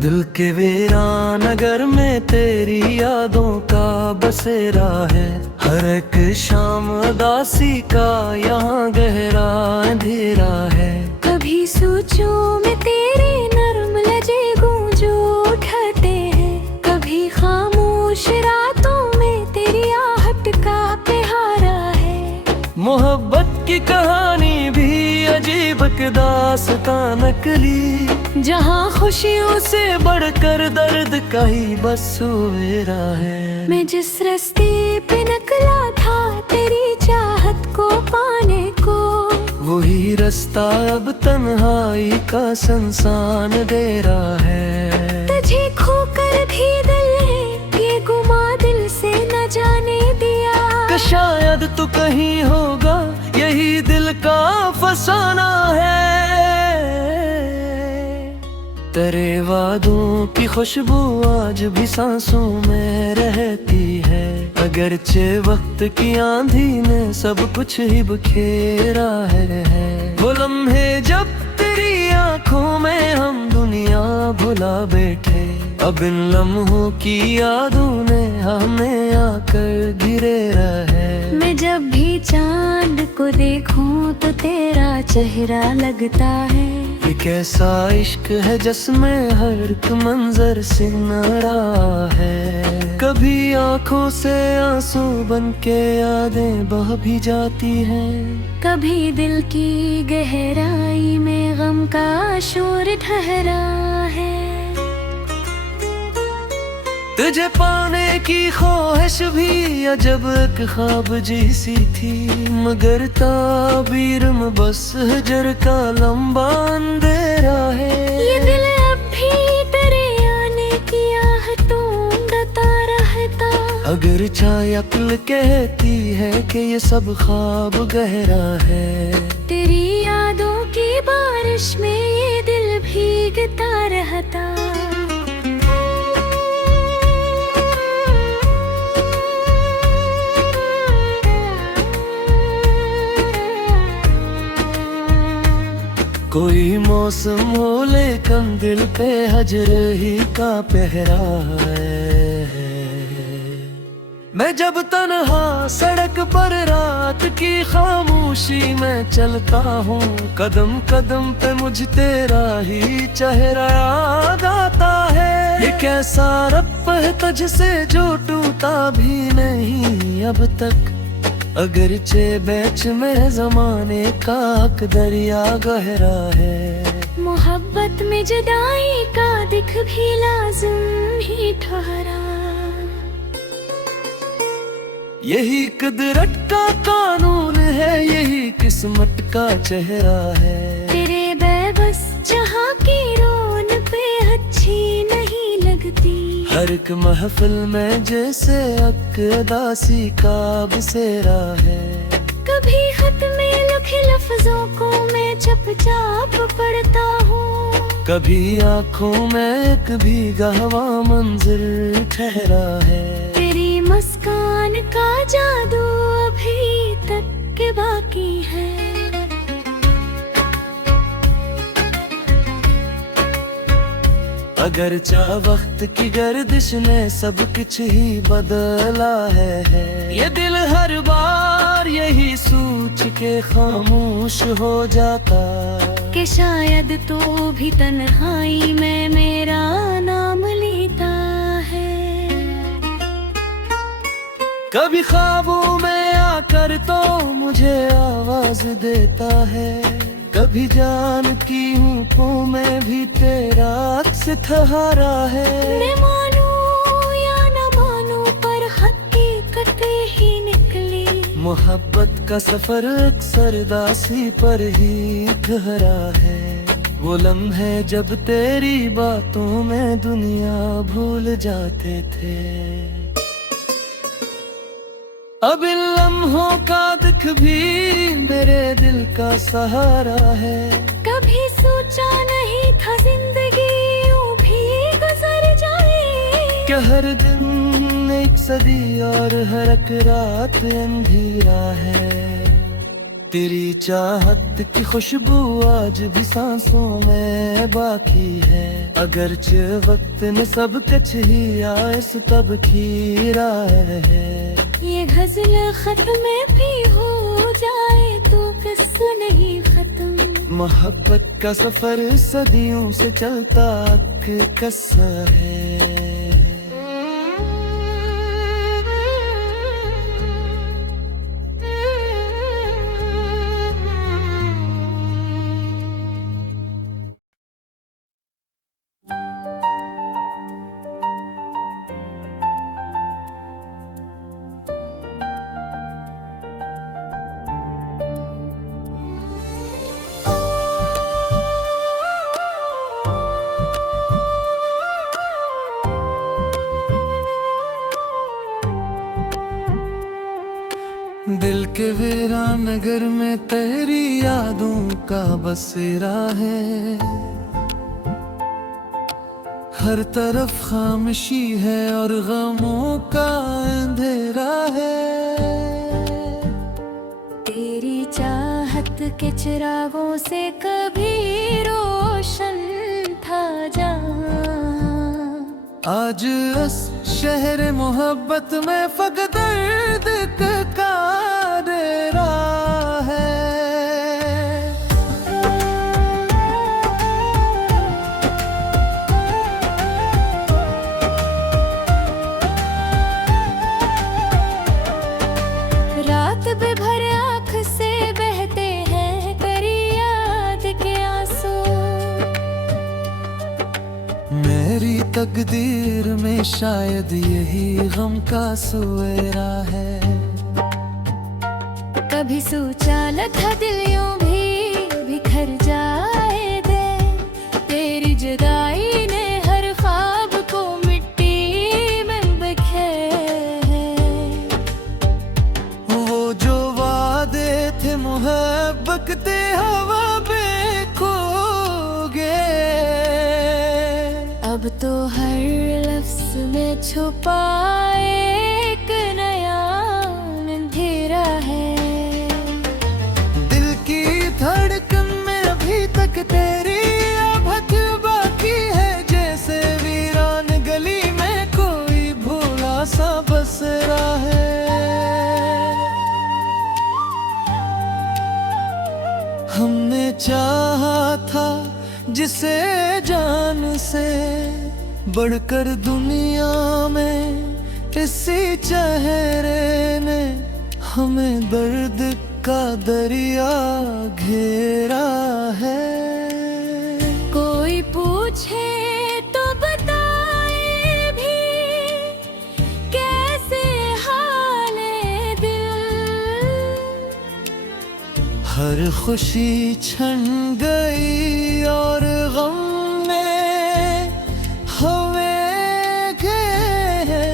दिल के वीरान नगर में तेरी यादों का बसेरा है। हर एक शाम उदासी का यहाँ गहरा अंधेरा है। कभी सोचो में तेरे नर्म लजे गूंजो उठाते हैं, कभी खामोश रातों में तेरी आहट का प्यारा है। मोहब्बत की कहानी भी अजीब दास्तां नकली, जहाँ खुशियों से बढ़कर दर्द का ही बस सवेरा है। मैं जिस रास्ते पे निकला था तेरी चाहत को पाने को, वही रास्ता अब तन्हाई का संसान दे रहा है। तुझे खोकर भी दिल है ये गुमा दिल से न जाने दिया, कि शायद तू कहीं होगा यही दिल का फसाना है। तेरे वादों की खुशबू आज भी सांसों में रहती है, अगरचे वक्त की आंधी ने सब कुछ ही बखेरा है। वो लम्हे जब तेरी आंखों में हम दुनिया भुला बैठे, अब इन लम्हों की यादों ने हमें आकर घिरे रहे। मैं जब भी चांद को देखूं तो तेरा चेहरा लगता है। ये कैसा इश्क है जिसमें हर एक मंजर सिमरा है। कभी आंखों से आंसू बन के यादें बह भी जाती हैं, कभी दिल की गहराई में गम का शोर ठहरा है। तुझे पाने की ख्वाहिश भी अजब एक ख्वाब जैसी थी, मगर ताबीर में बस हजर का लंबा अंधेरा है। ये दिल अब भी तेरे आने की आहटों गाता रहता, अगर चाहे अक्ल कहती है कि ये सब ख्वाब गहरा है। तेरी यादों की बारिश में ये दिल भीगता रहता। कोई मौसम हो लेकिन दिल पे हजर ही का पहरा है। मैं जब तन्हा सड़क पर रात की खामोशी में चलता हूँ, कदम कदम पे मुझ तेरा ही चेहरा याद आता है। ये कैसा रब है तुझसे जो टूटा भी नहीं अब तक, अगरचे बैच में जमाने का हक दरिया गहरा है। मोहब्बत में जुदाई का दिख भी लाजिम ही ठहरा, यही कुदरत का कानून है, यही किस्मत का चेहरा है। तेरे बेबस जहाँ की रोन पे अच्छी नहीं लगती, हर एक महफिल में जैसे अदासी का बसेरा है। कभी खत में लिखे लफ्जों को मैं चुपचाप पढ़ता हूँ, कभी आँखों में एक भीगा हुआ मंजिल ठहरा है। तेरी मुस्कान का जादू अभी तक के बाकी है। अगर चाह वक्त की गर्दिश ने सब कुछ ही बदला है, ये दिल हर बार यही सोच के खामोश हो जाता, कि शायद तो भी तन्हाई में मेरा नाम लेता है। कभी ख्वाबों में आकर तो मुझे आवाज देता है, कभी जान की ऊँटों में भी तेरा अक्स ठहरा है। मैं मानूं या न मानूं पर हकीकत ही निकली, मोहब्बत का सफर अक्सर दासी पर ही ठहरा है। वो लम्हे जब तेरी बातों में दुनिया भूल जाते थे, अब इन लम्हों का दुख भी मेरे दिल का सहारा है। कभी सोचा नहीं था जिंदगी यूं भी गुजर जाए, कि हर दिन एक सदी और हर एक रात अंधेरा है। तेरी चाहत की खुशबू आज भी सांसों में बाकी है, अगरचे वक्त ने सब कुछ ही आयस तब खीरा है। ये गजल खत्म में भी हो जाए तो किस्सा नहीं खत्म। मोहब्बत का सफर सदियों से चलता किस्सा है। दिल के वीरान नगर में तेरी यादों का बसेरा है, हर तरफ खामोशी है और गमों का अंधेरा है। तेरी चाहत के चिरागों से कभी रोशन था जहां, आज इस शहर मोहब्बत में फकत दर्द का डेरा है। रात बेभर आँख से बहते हैं करी याद के आंसू। मेरी तकदीर में शायद यही गम का सुएरा है। कभी सोचा न था दिल यूं भी बिखर जाए दे, तेरी जुदाई ने हर ख्वाब को मिट्टी में बिखेरे। वो जो वादे थे मोहब्बत ते हवा पे खो गए, अब तो हर लफ्ज में छुपा एक नया अंधेरा है। दिल की धड़कन में अभी तक तेरी आभत बाकी है, जैसे वीरान गली में कोई भोला सा बसरा है। हमने चाहा था जिसे जान से बढ़कर दुनिया में, इसी चेहरे ने हमें दर्द का दरिया घेरा है। कोई पूछे तो बताए भी कैसे हाल है दिल। हर खुशी छन गई और गम ने हमें घेरे।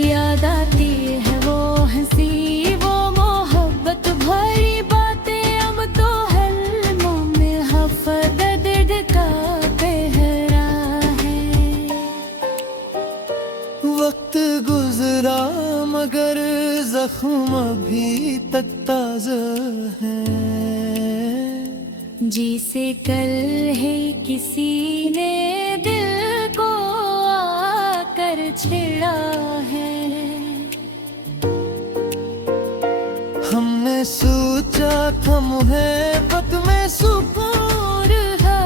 याद आती है वो हंसी वो मोहब्बत भरी बातें, अब तो हल्मों में हफ्त दर्द का पहरा है। वक्त गुजरा मगर जख्म अभी तक ताजा है। जी से कल है किसी ने दिल को आकर छेड़ा है। हमने सोचा था मोहब्बत में सुकून है,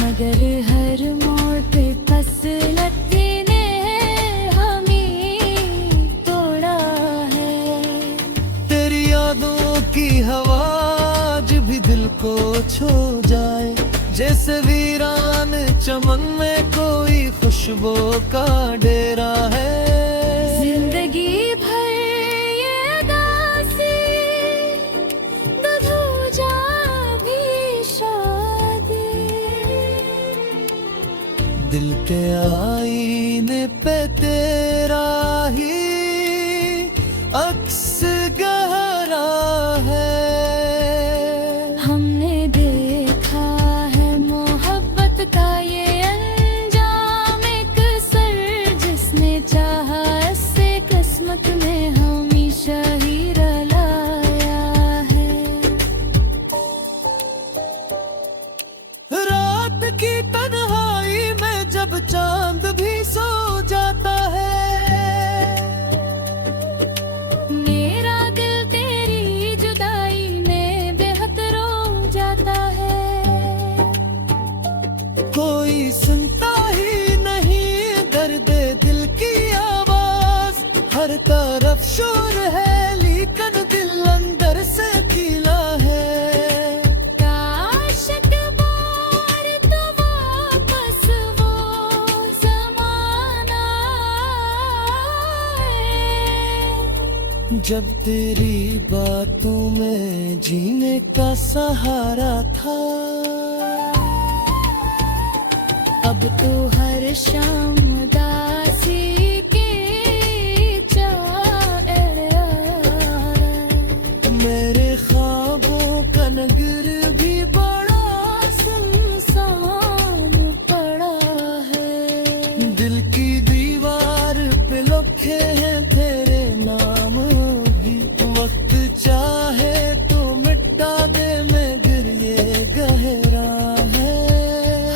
मगर हर मोड़ पे फसलत ने हमें तोड़ा है। तेरी यादों की हवा आज भी दिल को छू जाए, जैसे वीरान चमन में कोई खुशबू का डेरा है। जिंदगी भर ये उदासी तो दूजा भी शादी, दिल के आईने पे तेरा ही अक्स गहरा है। हमने देखा है मोहब्बत का ये अंजाम, एक सर जिसने चाहा इससे किस्मत जब तेरी बातों में जीने का सहारा था, अब तो हर शाम दासी के जाए। मेरे ख्वाबों का नगर भी बड़ा सुनसान पड़ा है। दिल की दीवार पे लिखे हैं तेरे नाम भी, वक्त चाहे तो मिटा दे मगर ये गहरा है।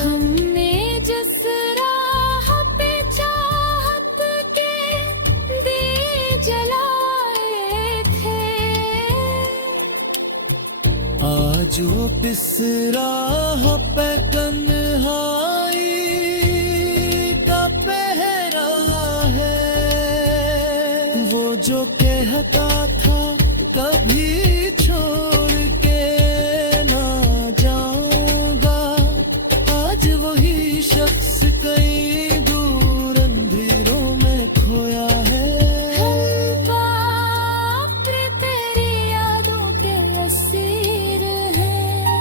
हमने जिस राह पे चाहत के दिए जलाए थे, आज वो किस राह पे तन्हाई का पहरा है। वो जो कहता था कभी छोड़ के ना जाऊंगा, आज वही शख्स कहीं दूर अंधेरों में खोया है। बाप रे तेरी यादों के असीर हैं।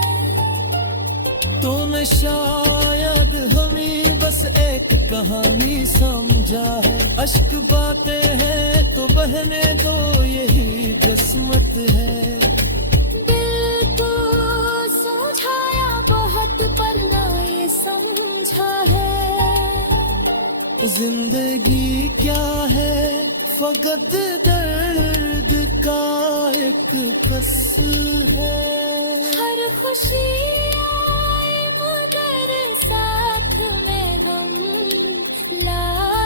तूने शायद हमें बस एक कहानी समझा है। अश्क बातें हैं तो बहने दो, यही किस्मत है। दिल को समझाया बहुत पर ना ये समझा है। जिंदगी क्या है, फकत दर्द का एक फसल है। हर खुशी आए मगर साथ में गम लाया।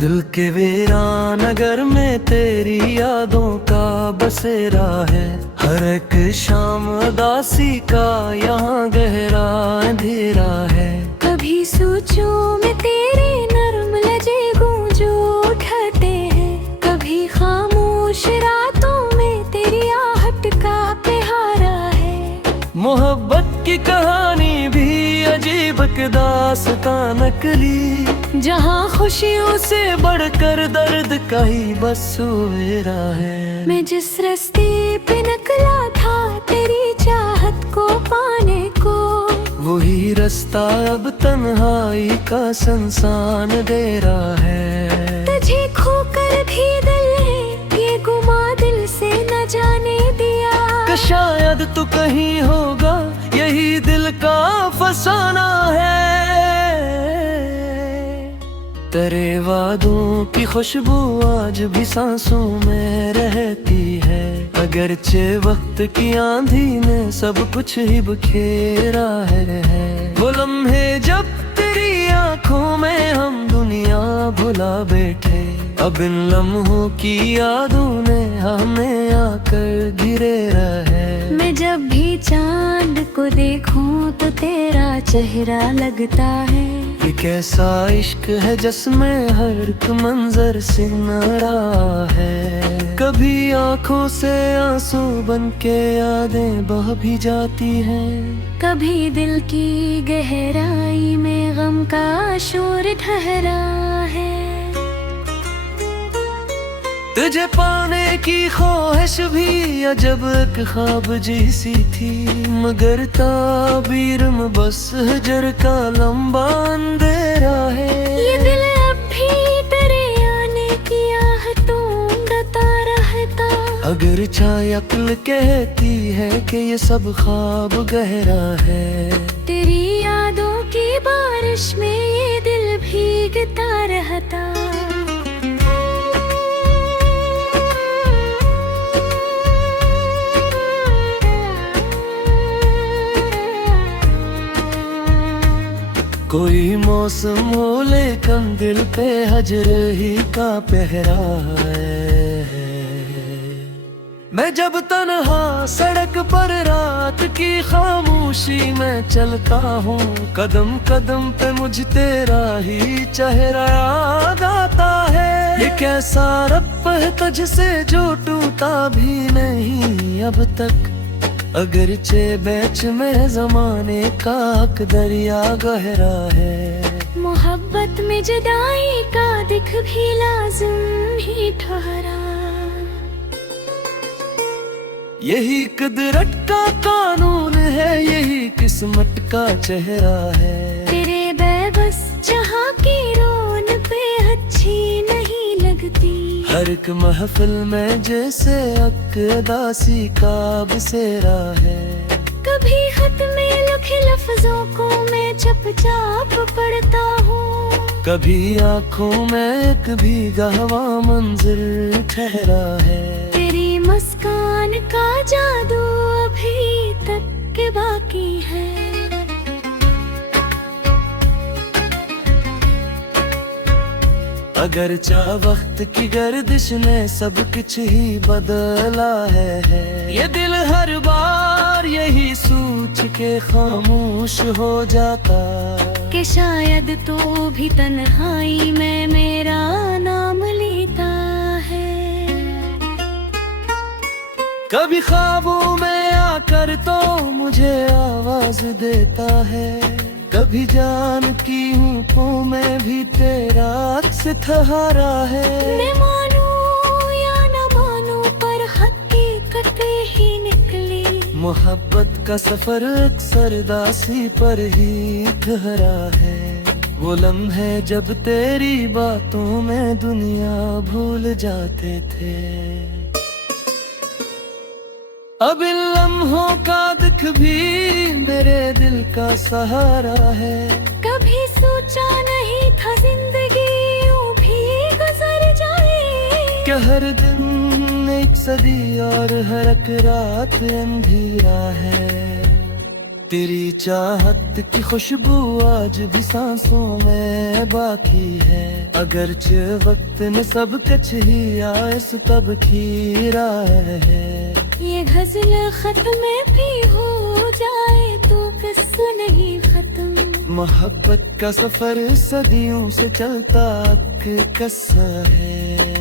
दिल के वीरान नगर में तेरी यादों का बसेरा है। हर एक शाम उदासी का यहाँ गहरा अंधेरा है। कभी सोचूं मैं तेरे नर्म लजे गूंजो उठाते हैं, कभी खामोश रातों में तेरी आहट का प्यारा है। मोहब्बत की कहानी भी अजीब दास्तां नकली, जहाँ खुशियों से बढ़कर दर्द का ही बस सुवेरा है। मैं जिस रास्ते पे निकला था तेरी चाहत को पाने को, वही रास्ता अब तन्हाई का संसान डेरा है। तुझे खोकर भी दिल है ये गुमा दिल से न जाने दिया। कि शायद तू कहीं होगा, यही दिल का फसाना है। तेरे वादों की खुशबू आज भी सांसों में रहती है। अगरचे वक्त की आंधी ने सब कुछ ही बिखेरा है। वो लम्हे जब तेरी आंखों में हम दुनिया भुला बैठे, अब इन लम्हों की यादों ने हमें आकर घिरे रहे। मैं जब भी चांद को देखूं तो तेरा चेहरा लगता है। ये कैसा इश्क है जिसमें हर एक मंजर सिमरा है। कभी आंखों से आंसू बन के यादें बह भी जाती हैं, कभी दिल की गहराई में गम का शोर ठहरा है। तुझे पाने की ख्वाहिश भी अजब एक ख्वाब जैसी थी, मगर ताबीर में बस हजर का लंबा अंधेरा है। ये दिल अब भी तेरे आने की आहटों गाता रहता। अगर चाहे अक्ल कहती है कि ये सब ख्वाब गहरा है। तेरी यादों की बारिश में ये दिल भीगता रहता। कोई मौसम हो लेकिन दिल पे हजर ही का पहरा है। मैं जब तन्हा सड़क पर रात की खामोशी में चलता हूँ, कदम कदम पे मुझ तेरा ही चेहरा याद आता है। ये कैसा रब है तुझसे जो टूटा भी नहीं अब तक, अगरचे बेच में जमाने का हक दरिया गहरा है। मोहब्बत में जुदाई का दिख भी लाजिम ही ठहरा, यही कुदरत का कानून है, यही किस्मत का चेहरा है। तेरे बेबस जहाँ की रोन पे अच्छी नहीं लगती, हर एक महफिल में जैसे अक्दासी का बसेरा है। कभी खत में लिखे लफ्जों को मैं चुपचाप पढ़ता हूँ, कभी आँखों में एक भीगा हुआ मंजिल ठहरा है। तेरी मुस्कान का जादू अभी तक के बाकी है। अगर चाह वक्त की गर्दिश ने सब कुछ ही बदला है, ये दिल हर बार यही सोच के खामोश हो जाता कि शायद तो भी तन्हाई में मेरा नाम लेता है। कभी ख्वाबों में आकर तो मुझे आवाज देता है, कभी जान की हूँ में भी तेरा अक्स ठहरा है। मैं मानूं या न मानूं पर हकीकत ही निकली, मोहब्बत का सफर अक्सर दासी पर ही ठहरा है। वो लम्हे जब तेरी बातों में दुनिया भूल जाते थे, अब इन लम्हों का दुख भी मेरे दिल का सहारा है। कभी सोचा नहीं था जिंदगी यूं भी गुजर जाए, क्या हर दिन एक सदी और हर एक रात अंधेरा है। तेरी चाहत की खुशबू आज भी सांसों में बाकी है, अगरचे वक्त ने सब कुछ ही आयस तब खीरा है। ये गजल खत में भी हो जाए तो किस्सा नहीं खत्म, मोहब्बत का सफर सदियों से चलता अब किस्सा है।